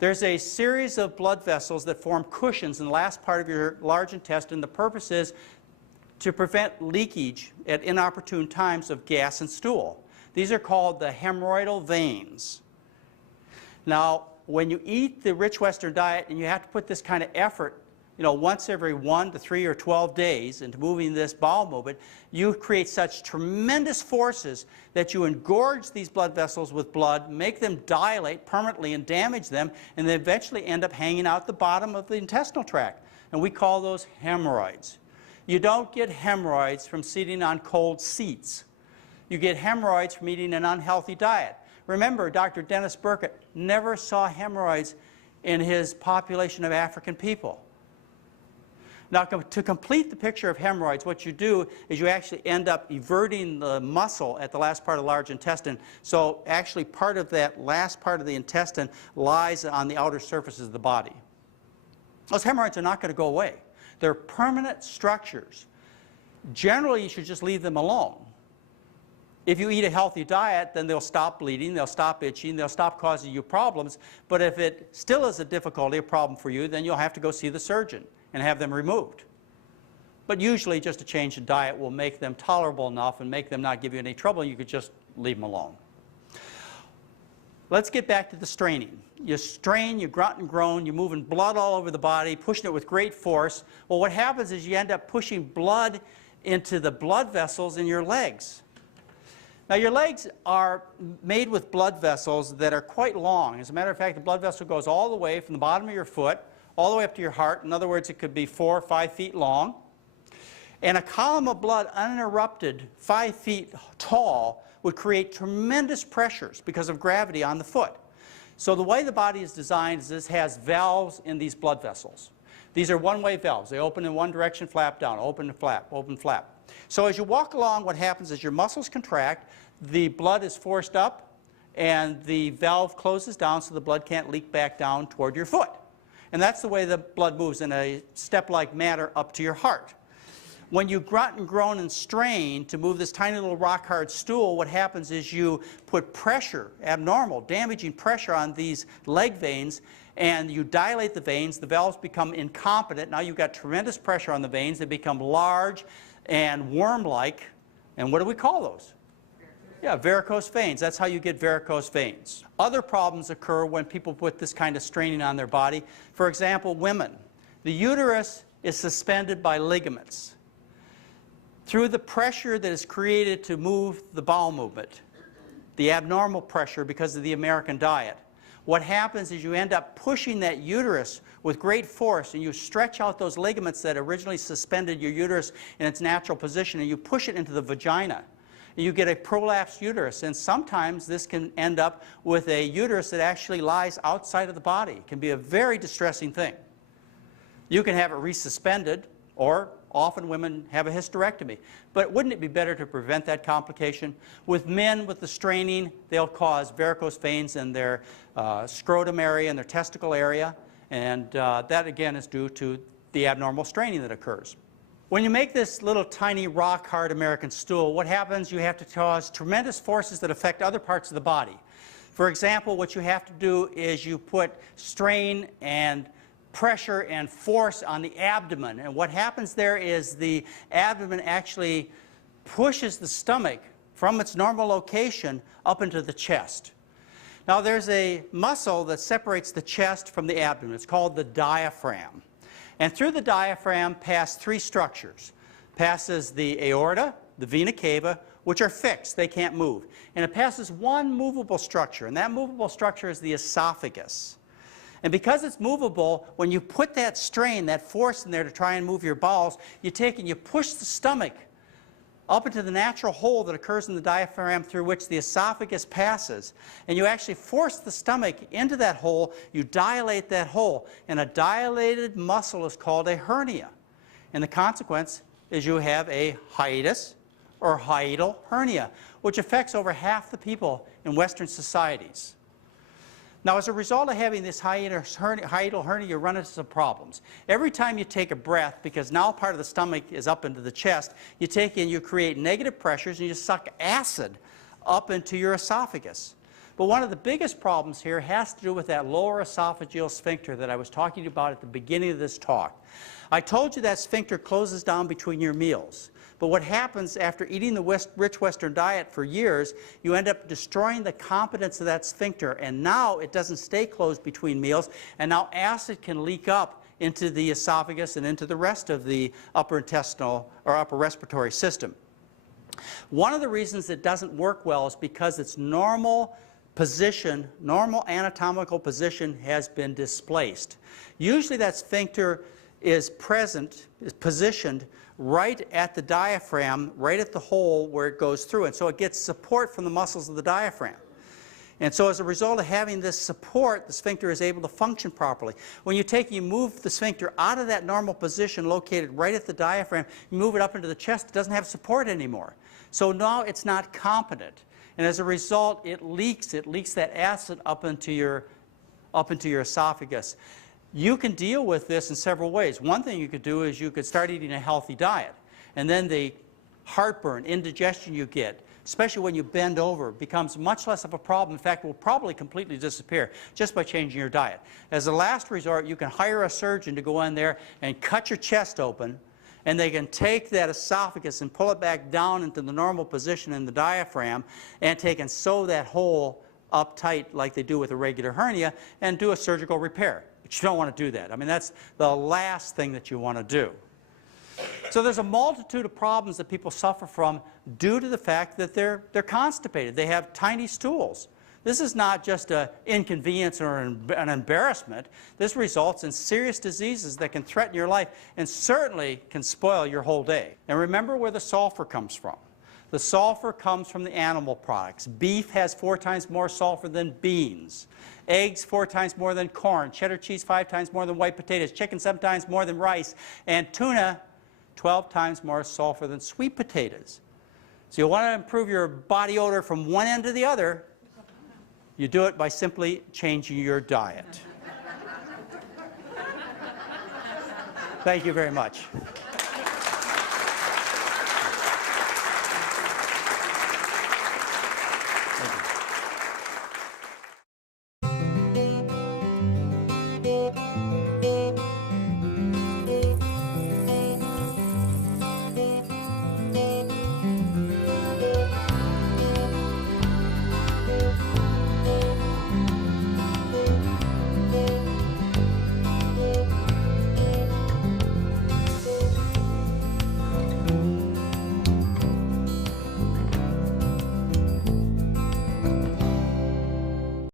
There's a series of blood vessels that form cushions in the last part of your large intestine. The purpose is to prevent leakage at inopportune times of gas and stool. These are called the hemorrhoidal veins. Now, when you eat the rich Western diet and you have to put this kind of effort, you know, once every 1 to 3 or 12 days into moving this bowel movement, you create such tremendous forces that you engorge these blood vessels with blood, make them dilate permanently and damage them, and they eventually end up hanging out the bottom of the intestinal tract. And we call those hemorrhoids. You don't get hemorrhoids from sitting on cold seats. You get hemorrhoids from eating an unhealthy diet. Remember, Dr. Dennis Burkitt never saw hemorrhoids in his population of African people. Now, to complete the picture of hemorrhoids, what you do is you actually end up everting the muscle at the last part of the large intestine. So actually part of that last part of the intestine lies on the outer surfaces of the body. Those hemorrhoids are not going to go away. They're permanent structures. Generally, you should just leave them alone. If you eat a healthy diet, then they'll stop bleeding, they'll stop itching, they'll stop causing you problems. But if it still is a difficulty, a problem for you, then you'll have to go see the surgeon and have them removed. But usually just a change in diet will make them tolerable enough and make them not give you any trouble, and you could just leave them alone. Let's get back to the straining. You strain, you grunt and groan, you're moving blood all over the body, pushing it with great force. Well, what happens is you end up pushing blood into the blood vessels in your legs. Now your legs are made with blood vessels that are quite long. As a matter of fact, the blood vessel goes all the way from the bottom of your foot all the way up to your heart. In other words, it could be 4 or 5 feet long. And a column of blood uninterrupted 5 feet tall would create tremendous pressures because of gravity on the foot. So the way the body is designed is this has valves in these blood vessels. These are one-way valves. They open in one direction, flap down, open and flap, open, flap. So as you walk along, what happens is your muscles contract, the blood is forced up, and the valve closes down so the blood can't leak back down toward your foot. And that's the way the blood moves in a step-like manner up to your heart. When you grunt and groan and strain to move this tiny little rock-hard stool, what happens is you put pressure, abnormal, damaging pressure on these leg veins, and you dilate the veins. The valves become incompetent. Now you've got tremendous pressure on the veins. They become large and worm-like. And what do we call those? Yeah, varicose veins. That's how you get varicose veins. Other problems occur when people put this kind of straining on their body. For example, women. The uterus is suspended by ligaments. Through the pressure that is created to move the bowel movement, the abnormal pressure because of the American diet, what happens is you end up pushing that uterus with great force, and you stretch out those ligaments that originally suspended your uterus in its natural position, and you push it into the vagina. You get a prolapsed uterus, and sometimes this can end up with a uterus that actually lies outside of the body. It can be a very distressing thing. You can have it resuspended, or often women have a hysterectomy. But wouldn't it be better to prevent that complication? With men, with the straining, they'll cause varicose veins in their scrotum area and their testicle area, and that again is due to the abnormal straining that occurs. When you make this little tiny rock-hard American stool, what happens? You have to cause tremendous forces that affect other parts of the body. For example, what you have to do is you put strain and pressure and force on the abdomen, and what happens there is the abdomen actually pushes the stomach from its normal location up into the chest. Now there's a muscle that separates the chest from the abdomen. It's called the diaphragm. And through the diaphragm pass 3 structures. Passes the aorta, the vena cava, which are fixed, they can't move. And it passes one movable structure, and that movable structure is the esophagus. And because it's movable, when you put that strain, that force in there to try and move your bowels, you take and you push the stomach up into the natural hole that occurs in the diaphragm through which the esophagus passes. And you actually force the stomach into that hole, you dilate that hole, and a dilated muscle is called a hernia. And the consequence is you have a hiatus or hiatal hernia, which affects over half the people in Western societies. Now, as a result of having this hiatal hernia, you run into some problems. Every time you take a breath, because now part of the stomach is up into the chest, you take in, you create negative pressures, and you suck acid up into your esophagus. But one of the biggest problems here has to do with that lower esophageal sphincter that I was talking about at the beginning of this talk. I told you that sphincter closes down between your meals. But what happens after eating the rich Western diet for years, you end up destroying the competence of that sphincter, and now it doesn't stay closed between meals, and now acid can leak up into the esophagus and into the rest of the upper intestinal or upper respiratory system. One of the reasons it doesn't work well is because its normal position, normal anatomical position has been displaced. Usually that sphincter is positioned right at the diaphragm, right at the hole where it goes through, and so it gets support from the muscles of the diaphragm. And so as a result of having this support, the sphincter is able to function properly. When you move the sphincter out of that normal position located right at the diaphragm, you move it up into the chest, it doesn't have support anymore. So now it's not competent. And as a result, it leaks that acid up into your esophagus. You can deal with this in several ways. One thing you could do is you could start eating a healthy diet, and then the heartburn, indigestion you get, especially when you bend over, becomes much less of a problem. In fact, it will probably completely disappear just by changing your diet. As a last resort, you can hire a surgeon to go in there and cut your chest open, and they can take that esophagus and pull it back down into the normal position in the diaphragm, and take and sew that hole up tight like they do with a regular hernia, and do a surgical repair. But you don't want to do that. I mean, that's the last thing that you want to do. So there's a multitude of problems that people suffer from due to the fact that they're constipated. They have tiny stools. This is not just an inconvenience or an embarrassment. This results in serious diseases that can threaten your life and certainly can spoil your whole day. And remember where the sulfur comes from. The sulfur comes from the animal products. Beef has 4 times more sulfur than beans. Eggs 4 times more than corn. Cheddar cheese 5 times more than white potatoes. Chicken 7 times more than rice. And tuna 12 times more sulfur than sweet potatoes. So you want to improve your body odor from one end to the other. You do it by simply changing your diet. Thank you very much.